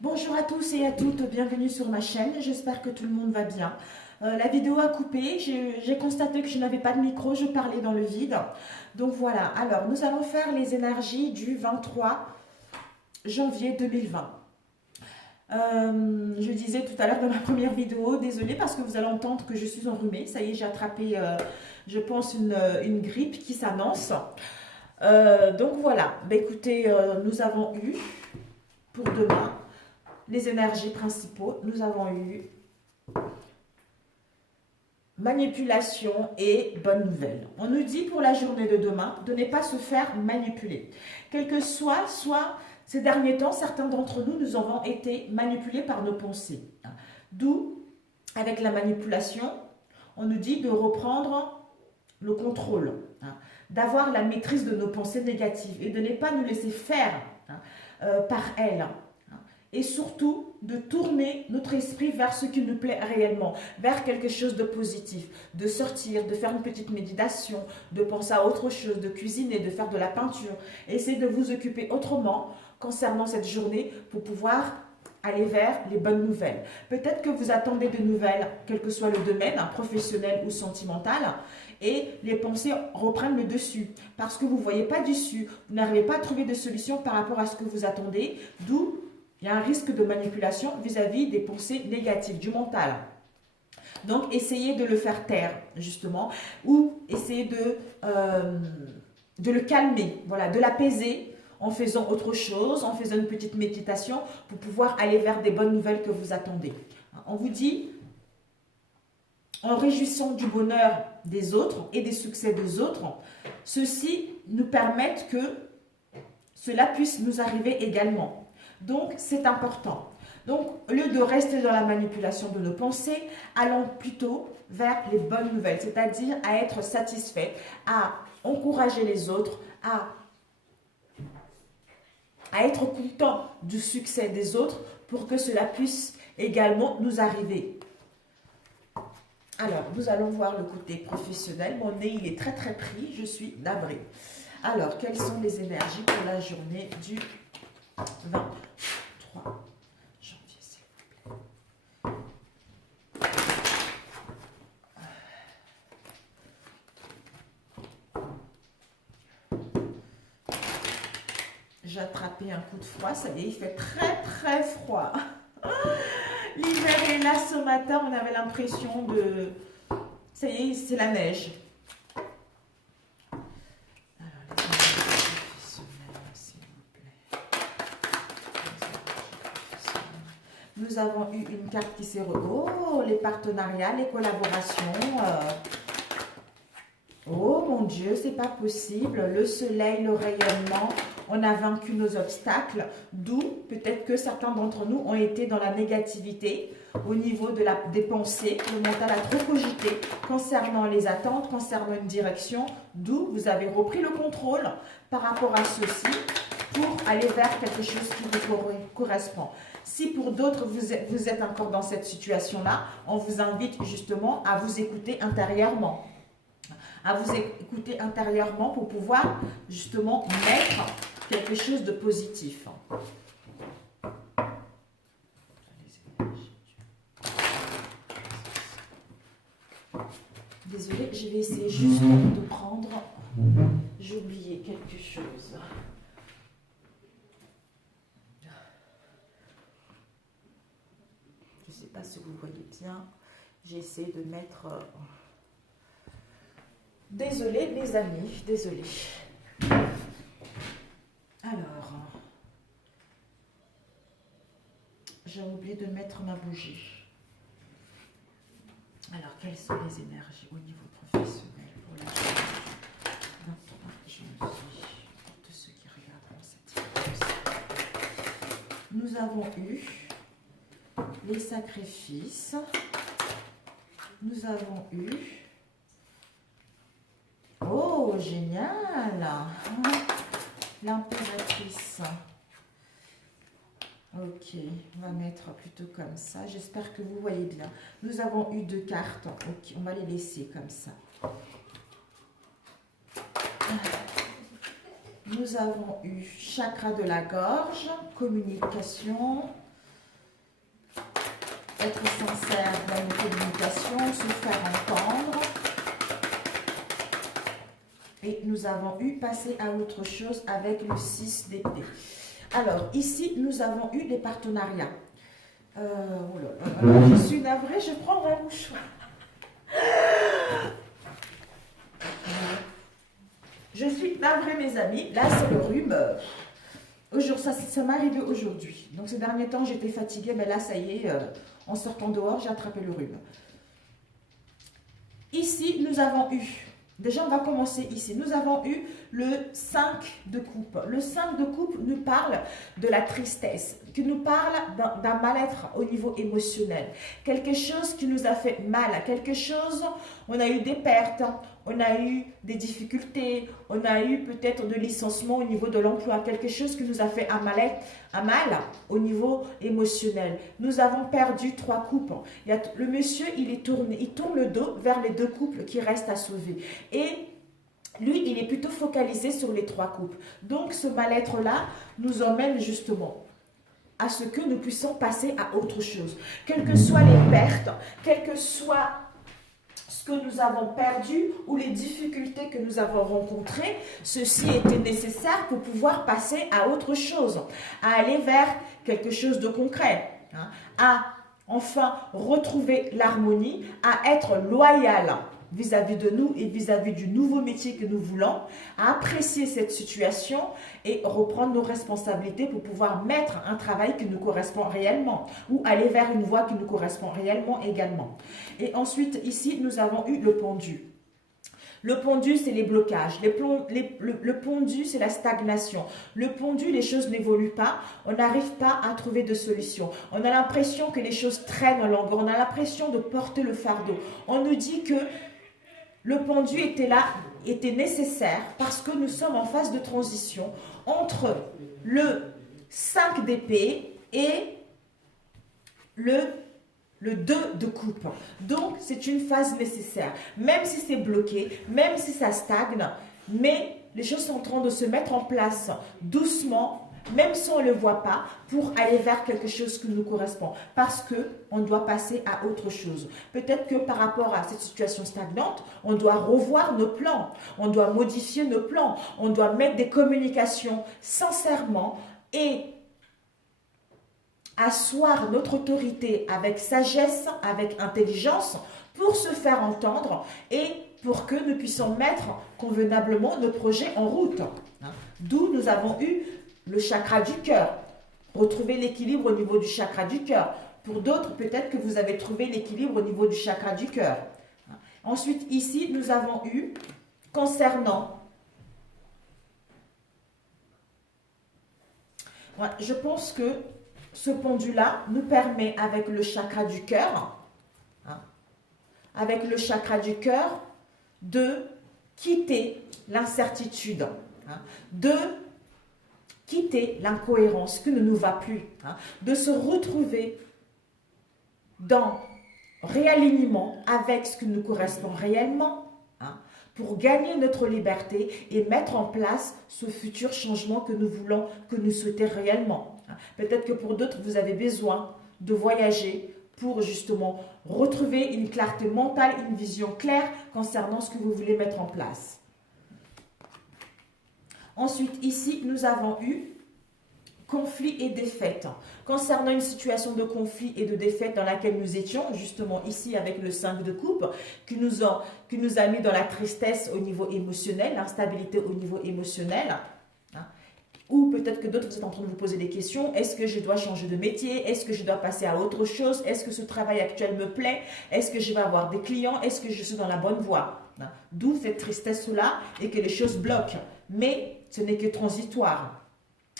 Bonjour à tous et à toutes, bienvenue sur ma chaîne, j'espère que tout le monde va bien. La vidéo a coupé, j'ai constaté que je n'avais pas de micro, je parlais dans le vide. Donc voilà, alors nous allons faire les énergies du 23 janvier 2020. Je disais tout à l'heure dans ma première vidéo, désolée parce que vous allez entendre que je suis enrhumée. Ça y est, j'ai attrapé, je pense, une grippe qui s'annonce. Donc voilà, bah, écoutez, nous avons eu pour demain les énergies principaux. Nous avons eu manipulation et bonne nouvelle. On nous dit pour la journée de demain de ne pas se faire manipuler. Quel que soit ces derniers temps, certains d'entre nous, nous avons été manipulés par nos pensées. D'où, avec la manipulation, on nous dit de reprendre le contrôle, d'avoir la maîtrise de nos pensées négatives et de ne pas nous laisser faire par elles. Et surtout, de tourner notre esprit vers ce qui nous plaît réellement, vers quelque chose de positif, de sortir, de faire une petite méditation, de penser à autre chose, de cuisiner, de faire de la peinture. Essayez de vous occuper autrement concernant cette journée pour pouvoir aller vers les bonnes nouvelles. Peut-être que vous attendez de nouvelles, quel que soit le domaine, professionnel ou sentimental, et les pensées reprennent le dessus parce que vous ne voyez pas d'issue, vous n'arrivez pas à trouver de solution par rapport à ce que vous attendez, d'où il y a un risque de manipulation vis-à-vis des pensées négatives, du mental. Donc, essayez de le faire taire, justement, ou essayez de le calmer, voilà, de l'apaiser en faisant autre chose, en faisant une petite méditation pour pouvoir aller vers des bonnes nouvelles que vous attendez. On vous dit, en réjouissant du bonheur des autres et des succès des autres, ceci nous permettent que cela puisse nous arriver également. Donc, c'est important. Donc, au lieu de rester dans la manipulation de nos pensées, allons plutôt vers les bonnes nouvelles, c'est-à-dire à être satisfait, à encourager les autres, à être content du succès des autres pour que cela puisse également nous arriver. Alors, nous allons voir le côté professionnel. Mon nez, il est très très pris, je suis navrée. Alors, quelles sont les énergies pour la journée du 23 janvier, s'il vous plaît. J'ai attrapé un coup de froid, ça y est, il fait très très froid. L'hiver est là ce matin, on avait l'impression de... Ça y est, c'est la neige. Nous avons eu une carte qui s'est... Oh, les partenariats, les collaborations. Oh mon Dieu, c'est pas possible. Le soleil, le rayonnement, on a vaincu nos obstacles. D'où peut-être que certains d'entre nous ont été dans la négativité au niveau des pensées. Le mental a trop cogité concernant les attentes, concernant une direction. D'où vous avez repris le contrôle par rapport à ceci pour aller vers quelque chose qui vous correspond. Si pour d'autres, vous êtes encore dans cette situation-là, on vous invite justement à vous écouter intérieurement. À vous écouter intérieurement pour pouvoir justement mettre quelque chose de positif. Désolée, je vais essayer juste de prendre... J'ai oublié quelque chose. Je ne sais pas si vous voyez bien. J'ai essayé de mettre... Désolée mes amis, désolée. Alors, j'ai oublié de mettre ma bougie. Alors, quelles sont les énergies au niveau professionnel pour la journée 23 janvier pour tous ceux qui regarderont cette vidéo. Nous avons eu les sacrifices. Nous avons eu... Oh, génial! L'impératrice. Ok, on va mettre plutôt comme ça. J'espère que vous voyez bien. Nous avons eu deux cartes. Ok, on va les laisser comme ça. Nous avons eu chakra de la gorge, communication, être sincère dans nos communications, se faire entendre. Et nous avons eu passer à autre chose avec le 6 d'épée. Alors, ici, nous avons eu des partenariats. Oh là là, je suis navrée, je prends un mouchoir. Je suis navrée, mes amis. Là, c'est le rhume. Ça m'est arrivé aujourd'hui. Donc, ces derniers temps, j'étais fatiguée. Mais là, ça y est, en sortant dehors, j'ai attrapé le rhume. Ici, nous avons eu... Déjà, on va commencer ici. Nous avons eu le 5 de coupe. Le 5 de coupe nous parle de la tristesse, qui nous parle d'un mal-être au niveau émotionnel. Quelque chose qui nous a fait mal, quelque chose, on a eu des pertes, on a eu des difficultés, on a eu peut-être de licenciement au niveau de l'emploi, quelque chose qui nous a fait un mal au niveau émotionnel. Nous avons perdu 3 coupes. Le monsieur, il tourne le dos vers les 2 couples qui restent à sauver. Et lui, il est plutôt focalisé sur les 3 couples. Donc, ce mal-être-là nous emmène justement à ce que nous puissions passer à autre chose. Quelles que soient les pertes, quel que soit ce que nous avons perdu ou les difficultés que nous avons rencontrées, ceci était nécessaire pour pouvoir passer à autre chose, à aller vers quelque chose de concret, hein, à enfin retrouver l'harmonie, à être loyal vis-à-vis de nous et vis-à-vis du nouveau métier que nous voulons, à apprécier cette situation et reprendre nos responsabilités pour pouvoir mettre un travail qui nous correspond réellement ou aller vers une voie qui nous correspond réellement également. Et ensuite, ici, nous avons eu le pendu. Le pendu, c'est les blocages. Le pendu, c'est la stagnation. Le pendu, les choses n'évoluent pas. On n'arrive pas à trouver de solution. On a l'impression que les choses traînent en longueur. On a l'impression de porter le fardeau. On nous dit que le pendu était nécessaire parce que nous sommes en phase de transition entre le 5 d'épée et le 2 de coupe. Donc, c'est une phase nécessaire. Même si c'est bloqué, même si ça stagne, mais les choses sont en train de se mettre en place doucement, même si on ne le voit pas, pour aller vers quelque chose qui nous correspond. Parce qu'on doit passer à autre chose. Peut-être que par rapport à cette situation stagnante, on doit revoir nos plans. On doit modifier nos plans. On doit mettre des communications sincèrement et asseoir notre autorité avec sagesse, avec intelligence, pour se faire entendre et pour que nous puissions mettre convenablement nos projets en route. D'où nous avons eu le chakra du cœur. Retrouver l'équilibre au niveau du chakra du cœur. Pour d'autres, peut-être que vous avez trouvé l'équilibre au niveau du chakra du cœur. Ensuite, ici, nous avons eu, concernant... je pense que ce pendu-là nous permet, avec le chakra du cœur, de quitter l'incertitude, de quitter l'incohérence qui ne nous va plus, de se retrouver dans réalignement avec ce qui nous correspond réellement, pour gagner notre liberté et mettre en place ce futur changement que nous voulons, que nous souhaitons réellement. Peut-être que pour d'autres, vous avez besoin de voyager pour justement retrouver une clarté mentale, une vision claire concernant ce que vous voulez mettre en place. Ensuite, ici, nous avons eu conflit et défaite. Concernant une situation de conflit et de défaite dans laquelle nous étions, justement ici avec le 5 de coupe, qui nous a mis dans la tristesse au niveau émotionnel, l'instabilité au niveau émotionnel, ou peut-être que d'autres, vous êtes en train de vous poser des questions. Est-ce que je dois changer de métier? Est-ce que je dois passer à autre chose? Est-ce que ce travail actuel me plaît? Est-ce que je vais avoir des clients? Est-ce que je suis dans la bonne voie? D'où cette tristesse-là et que les choses bloquent. Mais ce n'est que transitoire.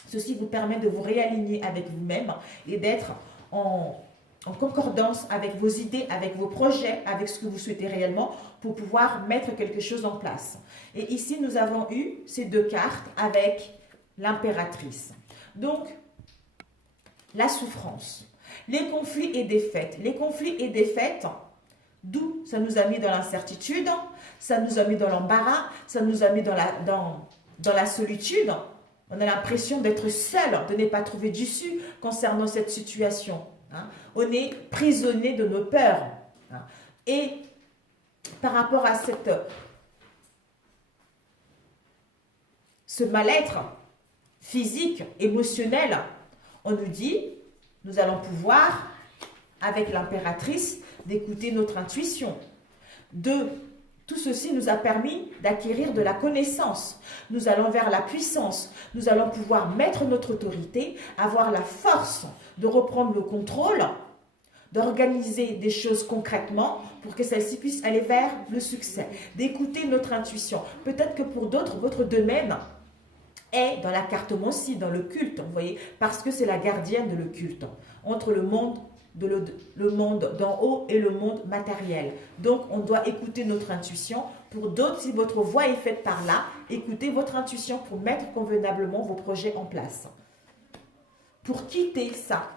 Ceci vous permet de vous réaligner avec vous-même et d'être en concordance avec vos idées, avec vos projets, avec ce que vous souhaitez réellement pour pouvoir mettre quelque chose en place. Et ici, nous avons eu ces 2 cartes avec l'impératrice. Donc, la souffrance, les conflits et défaites. Les conflits et défaites, d'où ça nous a mis dans l'incertitude, ça nous a mis dans l'embarras, ça nous a mis dans la solitude. On a l'impression d'être seul, de ne pas trouver d'issue concernant cette situation. hein. On est prisonnier de nos peurs. Hein. Et par rapport à ce mal-être physique, émotionnel, on nous dit, nous allons pouvoir, avec l'impératrice, d'écouter notre intuition. Tout ceci nous a permis d'acquérir de la connaissance. Nous allons vers la puissance. Nous allons pouvoir mettre notre autorité, avoir la force de reprendre le contrôle, d'organiser des choses concrètement pour que celles-ci puissent aller vers le succès, d'écouter notre intuition. Peut-être que pour d'autres, votre domaine est dans la cartomancie, dans le culte, vous voyez, parce que c'est la gardienne de le culte, entre le monde d'en haut et le monde matériel. Donc, on doit écouter notre intuition. Pour d'autres, si votre voix est faite par là, écoutez votre intuition pour mettre convenablement vos projets en place. Pour quitter ça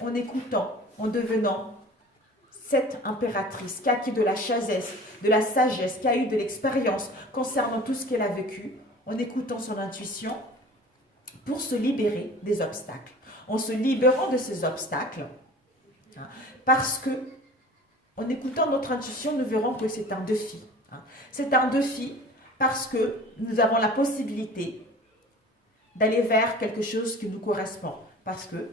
en écoutant, en devenant cette impératrice qui a acquis de la sagesse, qui a eu de l'expérience concernant tout ce qu'elle a vécu, en écoutant son intuition, pour se libérer des obstacles. En se libérant de ces obstacles, hein, parce que en écoutant notre intuition, nous verrons que c'est un défi. Hein. C'est un défi parce que nous avons la possibilité d'aller vers quelque chose qui nous correspond. Parce que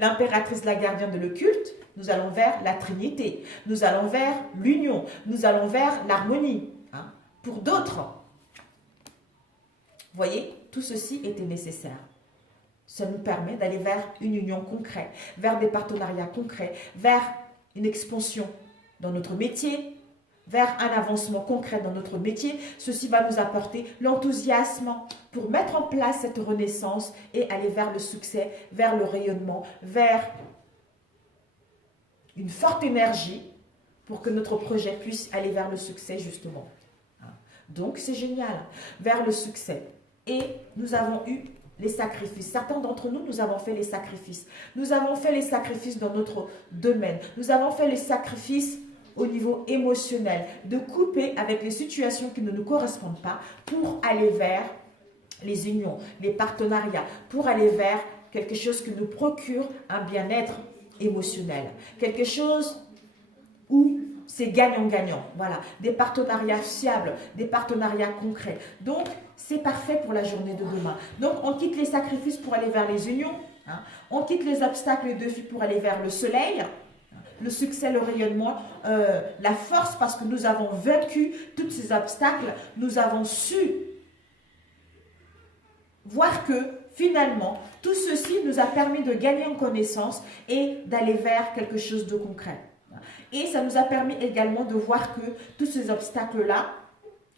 l'impératrice, la gardienne de le culte, nous allons vers la Trinité, nous allons vers l'union, nous allons vers l'harmonie. Hein. Pour d'autres, vous voyez, tout ceci était nécessaire. Ça nous permet d'aller vers une union concrète, vers des partenariats concrets, vers une expansion dans notre métier, vers un avancement concret dans notre métier. Ceci va nous apporter l'enthousiasme pour mettre en place cette renaissance et aller vers le succès, vers le rayonnement, vers une forte énergie pour que notre projet puisse aller vers le succès justement. Donc c'est génial, vers le succès. Et nous avons eu les sacrifices. Certains d'entre nous, nous avons fait les sacrifices. Nous avons fait les sacrifices dans notre domaine. Nous avons fait les sacrifices au niveau émotionnel, de couper avec les situations qui ne nous correspondent pas pour aller vers les unions, les partenariats, pour aller vers quelque chose qui nous procure un bien-être émotionnel. Quelque chose où c'est gagnant-gagnant. Voilà, des partenariats fiables, des partenariats concrets. Donc, c'est parfait pour la journée de demain. Donc, on quitte les sacrifices pour aller vers les unions. Hein. On quitte les obstacles et les défis pour aller vers le soleil. Le succès, le rayonnement, la force, parce que nous avons vaincu tous ces obstacles. Nous avons su voir que, finalement, tout ceci nous a permis de gagner en connaissance et d'aller vers quelque chose de concret. Et ça nous a permis également de voir que tous ces obstacles-là,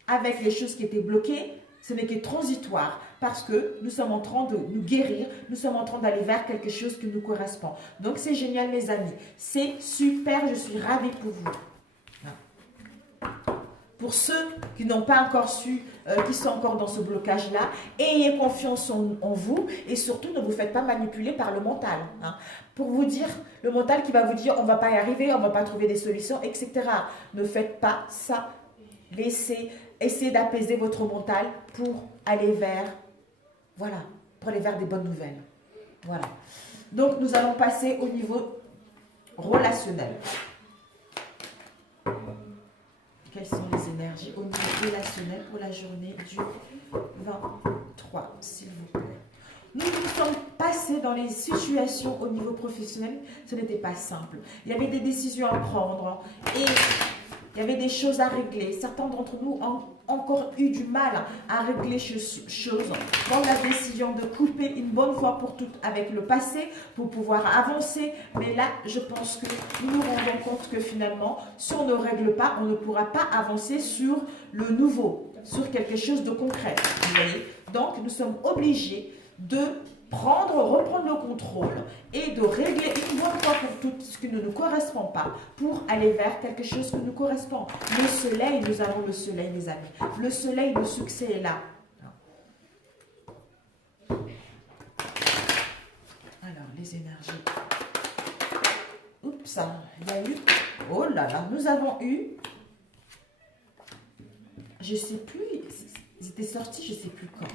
avec les choses qui étaient bloquées, ce n'est que transitoire parce que nous sommes en train de nous guérir, nous sommes en train d'aller vers quelque chose qui nous correspond. Donc c'est génial mes amis, c'est super, je suis ravie pour vous. Pour ceux qui n'ont pas encore su, qui sont encore dans ce blocage-là, ayez confiance en vous et surtout ne vous faites pas manipuler par le mental. Hein. Pour vous dire, le mental qui va vous dire on ne va pas y arriver, on ne va pas trouver des solutions, etc. Ne faites pas ça. Essayez d'apaiser votre mental pour aller vers, voilà, pour aller vers des bonnes nouvelles. Voilà. Donc nous allons passer au niveau relationnel. Quelles sont les énergies au niveau relationnel pour la journée du 23, s'il vous plaît. Nous sommes passés dans les situations au niveau professionnel, ce n'était pas simple. Il y avait des décisions à prendre et il y avait des choses à régler. Certains d'entre nous ont encore eu du mal à régler choses, dans la décision de couper une bonne fois pour toutes avec le passé pour pouvoir avancer. Mais là, je pense que nous nous rendons compte que finalement, si on ne règle pas, on ne pourra pas avancer sur le nouveau, sur quelque chose de concret. Vous voyez? Donc, nous sommes obligés de reprendre le contrôle et de régler une bonne fois pour toutes ce qui ne nous correspond pas pour aller vers quelque chose qui nous correspond. Le soleil, nous avons le soleil, mes amis. Le soleil, le succès est là. Alors, les énergies. Oups, il y a eu... Oh là là, nous avons eu... Je ne sais plus, ils étaient sortis, je ne sais plus quand.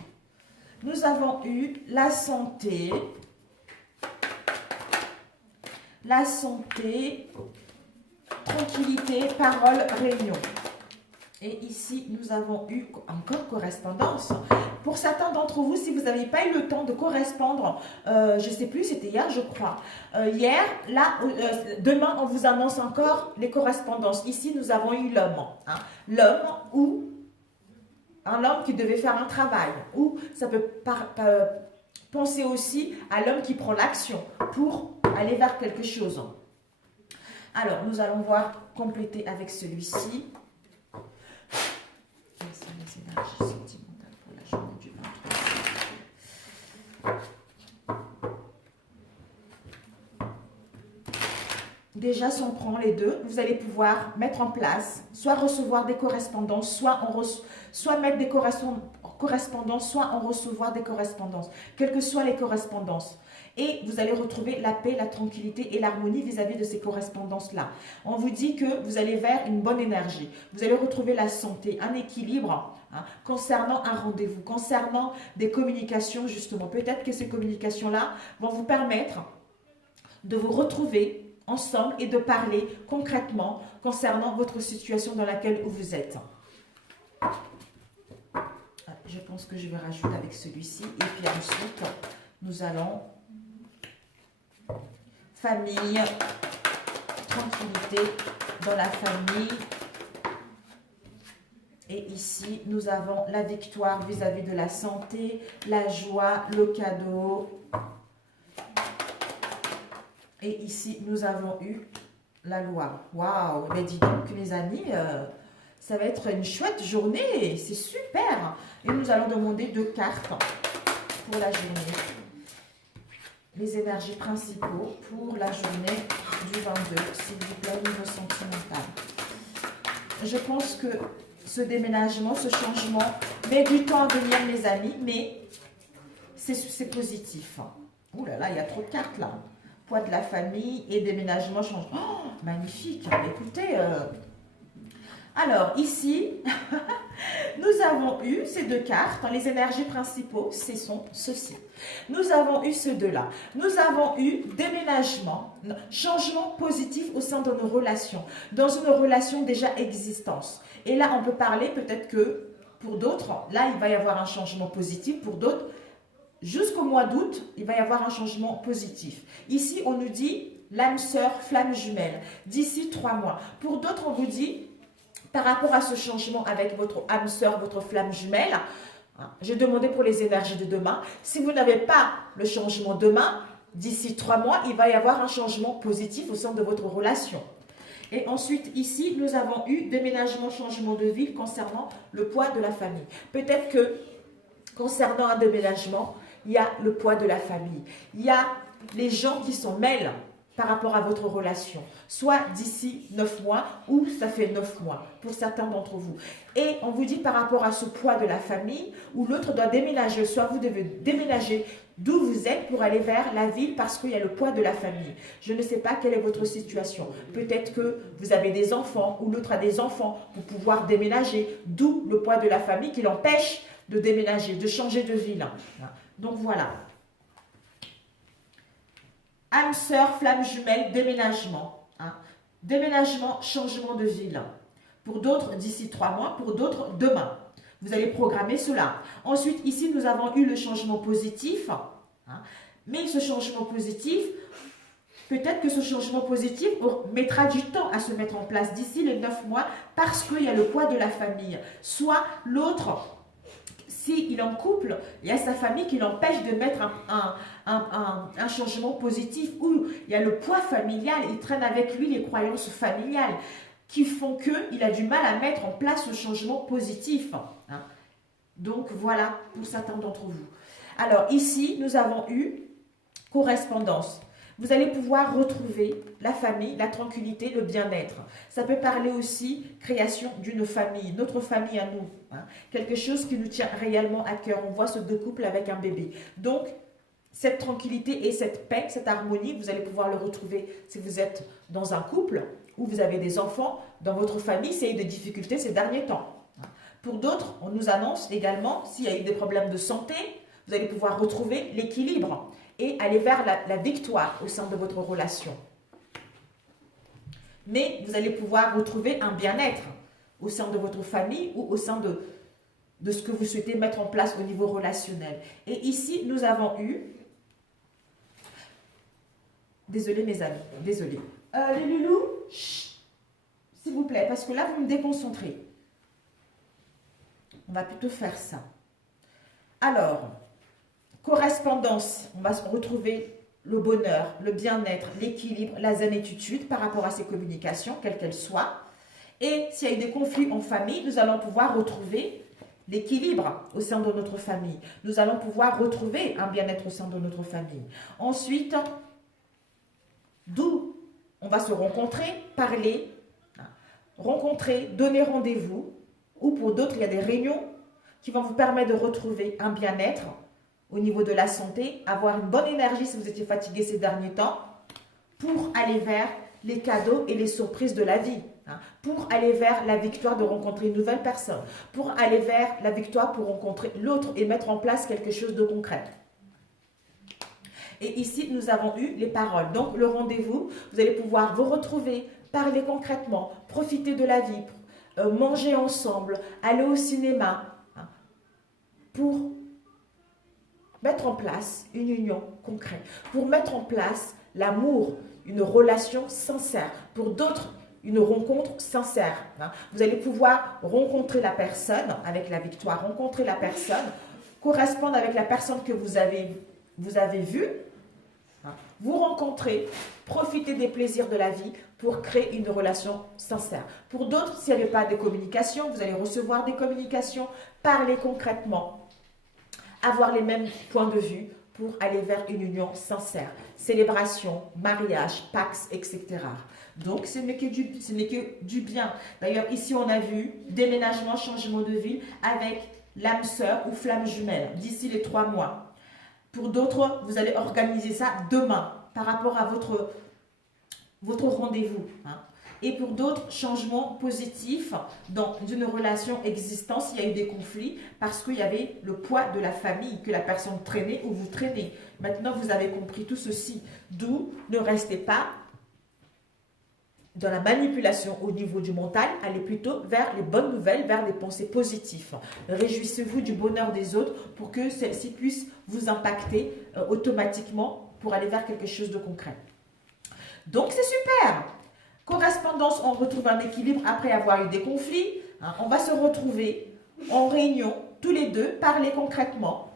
Nous avons eu la santé, la santé, tranquillité, parole, réunion. Et ici, nous avons eu encore correspondance. Pour certains d'entre vous, si vous n'avez pas eu le temps de correspondre, je ne sais plus, c'était hier, je crois. Hier, là, demain, on vous annonce encore les correspondances. Ici, nous avons eu l'homme. Hein. L'homme ou un homme qui devait faire un travail. Ou ça peut penser aussi à l'homme qui prend l'action pour aller vers quelque chose. Alors, nous allons voir compléter avec celui-ci. Quelles sont les énergies sentimentales pour la journée du 23. Déjà, si on prend les deux, vous allez pouvoir mettre en place, soit recevoir des correspondances, soit mettre des correspondances, soit en recevoir des correspondances, quelles que soient les correspondances. Et vous allez retrouver la paix, la tranquillité et l'harmonie vis-à-vis de ces correspondances-là. On vous dit que vous allez vers une bonne énergie. Vous allez retrouver la santé, un équilibre concernant un rendez-vous, concernant des communications justement. Peut-être que ces communications-là vont vous permettre de vous retrouver ensemble et de parler concrètement concernant votre situation dans laquelle vous êtes. Je pense que je vais rajouter avec celui-ci. Et puis ensuite, nous allons... famille, tranquillité dans la famille. Et ici, nous avons la victoire vis-à-vis de la santé, la joie, le cadeau. Et ici, nous avons eu la loi. Waouh! Mais dis donc, mes amis, ça va être une chouette journée. C'est super! Et nous allons demander 2 cartes pour la journée. Les énergies principaux pour la journée du 22, s'il vous plaît, niveau sentimental. Je pense que ce déménagement, ce changement met du temps à venir, mes amis, mais c'est positif. Ouh là là, il y a trop de cartes là. Poids de la famille et déménagement, changement. Oh, magnifique. Écoutez, alors ici, nous avons eu ces 2 cartes. Les énergies principaux, ce sont ceux-ci. Nous avons eu ceux deux-là. Nous avons eu déménagement, changement positif au sein de nos relations, dans une relation déjà existante. Et là, on peut parler peut-être que pour d'autres, là, il va y avoir un changement positif. Pour d'autres, jusqu'au mois d'août, il va y avoir un changement positif. Ici, on nous dit l'âme sœur, flamme jumelle, d'ici 3 mois. Pour d'autres, on vous dit... par rapport à ce changement avec votre âme sœur, votre flamme jumelle, j'ai demandé pour les énergies de demain. Si vous n'avez pas le changement demain, d'ici 3 mois, il va y avoir un changement positif au sein de votre relation. Et ensuite, ici, nous avons eu déménagement, changement de ville concernant le poids de la famille. Peut-être que concernant un déménagement, il y a le poids de la famille. Il y a les gens qui s'en mêlent par rapport à votre relation, soit d'ici 9 mois ou ça fait 9 mois pour certains d'entre vous. Et on vous dit par rapport à ce poids de la famille où l'autre doit déménager, soit vous devez déménager d'où vous êtes pour aller vers la ville parce qu'il y a le poids de la famille. Je ne sais pas quelle est votre situation. Peut-être que vous avez des enfants ou l'autre a des enfants pour pouvoir déménager, d'où le poids de la famille qui l'empêche de déménager, de changer de ville. Donc voilà. Âme sœur, flamme jumelle, déménagement. Déménagement, changement de ville. Pour d'autres, d'ici 3 mois. Pour d'autres, demain. Vous allez programmer cela. Ensuite, ici, nous avons eu le changement positif. Mais ce changement positif, peut-être que ce changement positif mettra du temps à se mettre en place d'ici les 9 mois parce qu'il y a le poids de la famille. Soit l'autre... s'il est en couple, il y a sa famille qui l'empêche de mettre un changement positif ou il y a le poids familial, il traîne avec lui les croyances familiales qui font qu'il a du mal à mettre en place le changement positif. Donc voilà pour certains d'entre vous. Alors ici, nous avons eu correspondance. Vous allez pouvoir retrouver la famille, la tranquillité, le bien-être. Ça peut parler aussi création d'une famille, notre famille à nous. Quelque chose qui nous tient réellement à cœur. On voit ce 2 couples avec un bébé. Donc, cette tranquillité et cette paix, cette harmonie, vous allez pouvoir le retrouver si vous êtes dans un couple ou vous avez des enfants dans votre famille. C'est eu des difficultés ces derniers temps. Pour d'autres, on nous annonce également, s'il y a eu des problèmes de santé, vous allez pouvoir retrouver l'équilibre et aller vers la victoire au sein de votre relation. mais vous allez pouvoir retrouver un bien-être au sein de votre famille ou au sein de ce que vous souhaitez mettre en place au niveau relationnel. Et ici, nous avons eu... Désolée mes amis, désolée. Les loulous, s'il vous plaît, parce que là, vous me déconcentrez. On va plutôt faire ça. Alors, correspondance, on va retrouver le bonheur, le bien-être, l'équilibre, la zénitude par rapport à ces communications, quelles qu'elles soient. Et s'il y a eu des conflits en famille, nous allons pouvoir retrouver l'équilibre au sein de notre famille. Nous allons pouvoir retrouver un bien-être au sein de notre famille. Ensuite, d'où on va se rencontrer, parler, rencontrer, donner rendez-vous, ou pour d'autres, il y a des réunions qui vont vous permettre de retrouver un bien-être au niveau de la santé, avoir une bonne énergie si vous étiez fatigué ces derniers temps, pour aller vers les cadeaux et les surprises de la vie, pour aller vers la victoire de rencontrer une nouvelle personne, pour aller vers la victoire pour rencontrer l'autre et mettre en place quelque chose de concret. Et ici, nous avons eu les paroles. Donc, le rendez-vous, vous allez pouvoir vous retrouver, parler concrètement, profiter de la vie, manger ensemble, aller au cinéma, pour mettre en place une union concrète, pour mettre en place l'amour, une relation sincère. Pour d'autres, une rencontre sincère. Vous allez pouvoir rencontrer la personne avec la victoire, rencontrer la personne, correspondre avec la personne que vous avez vue, vous rencontrer, profiter des plaisirs de la vie pour créer une relation sincère. Pour d'autres, s'il n'y avait pas de communication, vous allez recevoir des communications, parler concrètement, avoir les mêmes points de vue pour aller vers une union sincère. Célébration, mariage, pax, etc. Donc, ce n'est que du bien. D'ailleurs, ici, on a vu déménagement, changement de ville avec l'âme sœur ou flamme jumelle d'ici les 3 mois. Pour d'autres, vous allez organiser ça demain par rapport à votre rendez-vous. Et pour d'autres, changements positifs dans une relation existante s'il y a eu des conflits parce qu'il y avait le poids de la famille que la personne traînait ou vous traînez. Maintenant, vous avez compris tout ceci. D'où ne restez pas dans la manipulation au niveau du mental, allez plutôt vers les bonnes nouvelles, vers des pensées positives. Réjouissez-vous du bonheur des autres pour que celles-ci puissent vous impacter automatiquement pour aller vers quelque chose de concret. Donc, c'est super. Correspondance, on retrouve un équilibre après avoir eu des conflits. On va se retrouver en réunion, tous les deux, parler concrètement,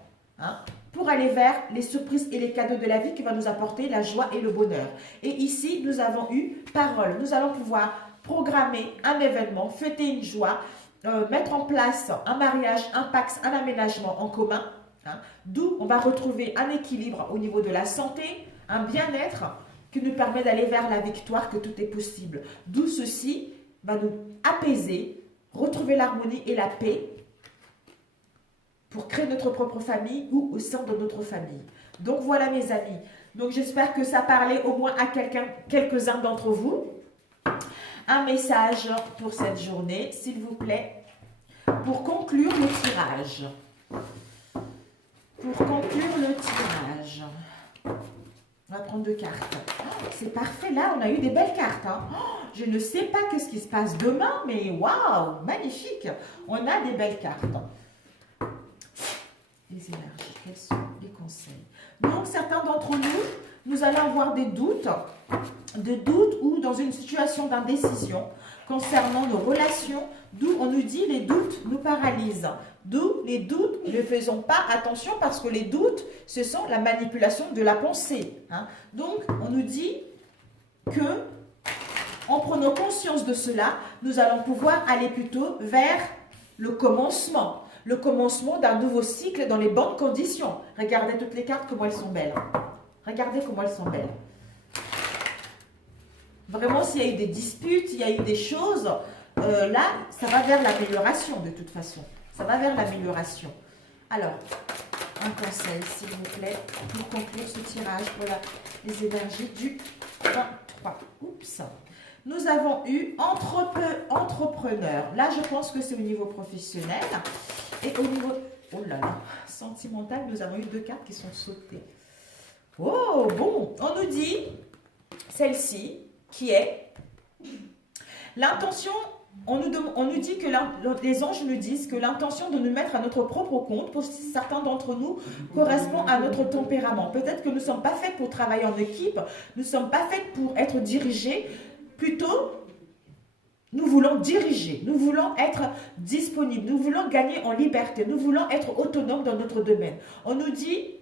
pour aller vers les surprises et les cadeaux de la vie qui vont nous apporter la joie et le bonheur. Et ici, nous avons eu parole. Nous allons pouvoir programmer un événement, fêter une joie, mettre en place un mariage, un pax, un aménagement en commun. D'où on va retrouver un équilibre au niveau de la santé, un bien-être qui nous permet d'aller vers la victoire, que tout est possible. D'où ceci va nous apaiser, retrouver l'harmonie et la paix pour créer notre propre famille ou au sein de notre famille. Donc voilà mes amis. Donc j'espère que ça parlait au moins à quelques-uns d'entre vous. Un message pour cette journée, s'il vous plaît, pour conclure le tirage. Pour conclure le tirage. On va prendre 2 cartes. Oh, c'est parfait, là on a eu des belles cartes. Oh, je ne sais pas qu'est-ce qui se passe demain, mais waouh, magnifique. On a des belles cartes. Les énergies, quels sont les conseils? Donc, certains d'entre nous allons avoir des doutes ou dans une situation d'indécision concernant nos relations, d'où on nous dit les doutes nous paralysent. D'où les doutes, ne faisons pas attention parce que les doutes, ce sont la manipulation de la pensée. Donc, on nous dit que, en prenant conscience de cela, nous allons pouvoir aller plutôt vers le commencement. Le commencement d'un nouveau cycle dans les bonnes conditions. Regardez toutes les cartes, comment elles sont belles. Regardez comment elles sont belles. Vraiment, s'il y a eu des disputes, il y a eu des choses, là, ça va vers l'amélioration de toute façon. Ça va vers l'amélioration. Alors, un conseil, s'il vous plaît, pour conclure ce tirage pour les énergies du 23. Oups. Nous avons eu entrepreneur. Là, je pense que c'est au niveau professionnel. Et au niveau, oh là là, sentimental, nous avons eu 2 cartes qui sont sautées. Oh, bon, on nous dit celle-ci qui est L'intention, on nous dit que les anges nous disent que l'intention de nous mettre à notre propre compte, pour certains d'entre nous, correspond à notre tempérament. Peut-être que nous ne sommes pas faits pour travailler en équipe, nous ne sommes pas faits pour être dirigés, plutôt nous voulons diriger, nous voulons être disponibles, nous voulons gagner en liberté, nous voulons être autonomes dans notre domaine. On nous dit,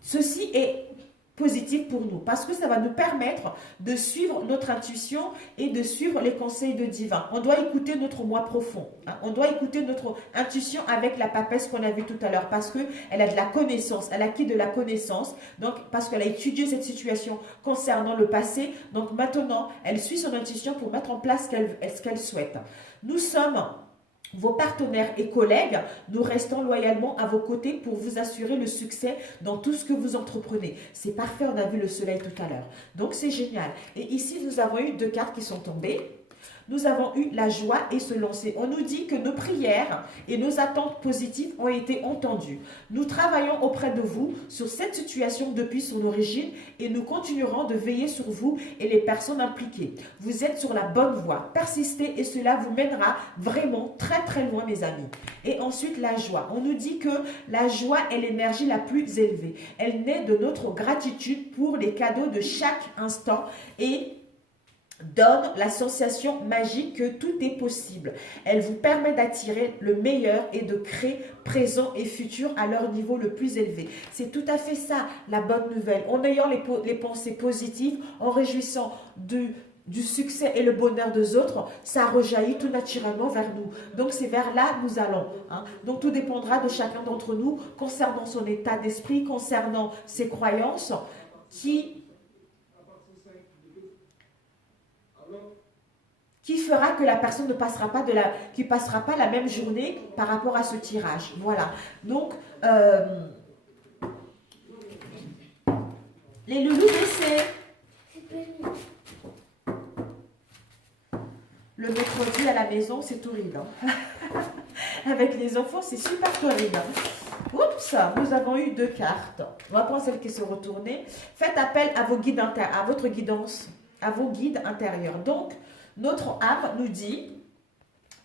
ceci est positif pour nous, parce que ça va nous permettre de suivre notre intuition et de suivre les conseils de divin. On doit écouter notre moi profond, hein. On doit écouter notre intuition avec la papesse qu'on a vue tout à l'heure, parce qu'elle a de la connaissance, elle a acquis de la connaissance, donc parce qu'elle a étudié cette situation concernant le passé, donc maintenant elle suit son intuition pour mettre en place ce qu'elle souhaite. Nous sommes vos partenaires et collègues, nous restons loyalement à vos côtés pour vous assurer le succès dans tout ce que vous entreprenez. C'est parfait, on a vu le soleil tout à l'heure. Donc c'est génial. Et ici, nous avons eu 2 cartes qui sont tombées. Nous avons eu la joie et se lancer. On nous dit que nos prières et nos attentes positives ont été entendues. Nous travaillons auprès de vous sur cette situation depuis son origine et nous continuerons de veiller sur vous et les personnes impliquées. Vous êtes sur la bonne voie. Persistez et cela vous mènera vraiment très très loin, mes amis. Et ensuite, la joie. On nous dit que la joie est l'énergie la plus élevée. Elle naît de notre gratitude pour les cadeaux de chaque instant et donne la sensation magique que tout est possible. Elle vous permet d'attirer le meilleur et de créer présent et futur à leur niveau le plus élevé. C'est tout à fait ça, la bonne nouvelle. En ayant les pensées positives, en réjouissant du succès et le bonheur des autres, ça rejaillit tout naturellement vers nous. Donc c'est vers là que nous allons, hein. Donc tout dépendra de chacun d'entre nous concernant son état d'esprit, concernant ses croyances, qui fera que la personne ne passera pas la même journée par rapport à ce tirage. Voilà. Donc, les loulous baissés. Le mercredi à la maison, c'est horrible, hein. Avec les enfants, c'est super horrible. Oups, nous avons eu 2 cartes. On va prendre celle qui se retournée. Faites appel à vos guides à votre guidance, à vos guides intérieurs. Donc, notre âme nous dit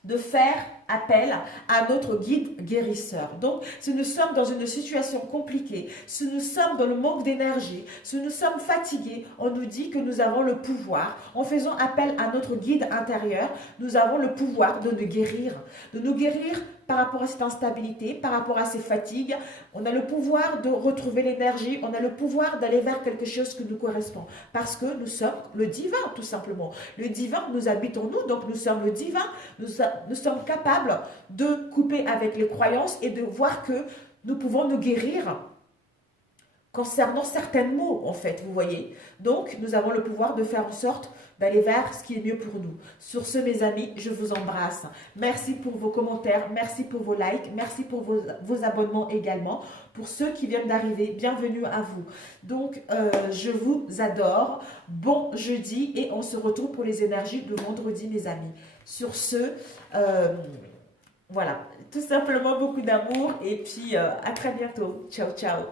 de faire appel à notre guide guérisseur. Donc, si nous sommes dans une situation compliquée, si nous sommes dans le manque d'énergie, si nous sommes fatigués, on nous dit que nous avons le pouvoir, en faisant appel à notre guide intérieur, nous avons le pouvoir de nous guérir par rapport à cette instabilité, par rapport à ces fatigues. On a le pouvoir de retrouver l'énergie, on a le pouvoir d'aller vers quelque chose qui nous correspond, parce que nous sommes le divin, tout simplement. Le divin nous habite en nous, donc nous sommes le divin, nous sommes capables de couper avec les croyances et de voir que nous pouvons nous guérir concernant certains mots, en fait, vous voyez. Donc, nous avons le pouvoir de faire en sorte d'aller vers ce qui est mieux pour nous. Sur ce, mes amis, je vous embrasse. Merci pour vos commentaires, merci pour vos likes, merci pour vos abonnements également. Pour ceux qui viennent d'arriver, bienvenue à vous. Donc, je vous adore. Bon jeudi et on se retrouve pour les énergies le vendredi, mes amis. Sur ce, voilà, tout simplement beaucoup d'amour et puis à très bientôt. Ciao, ciao.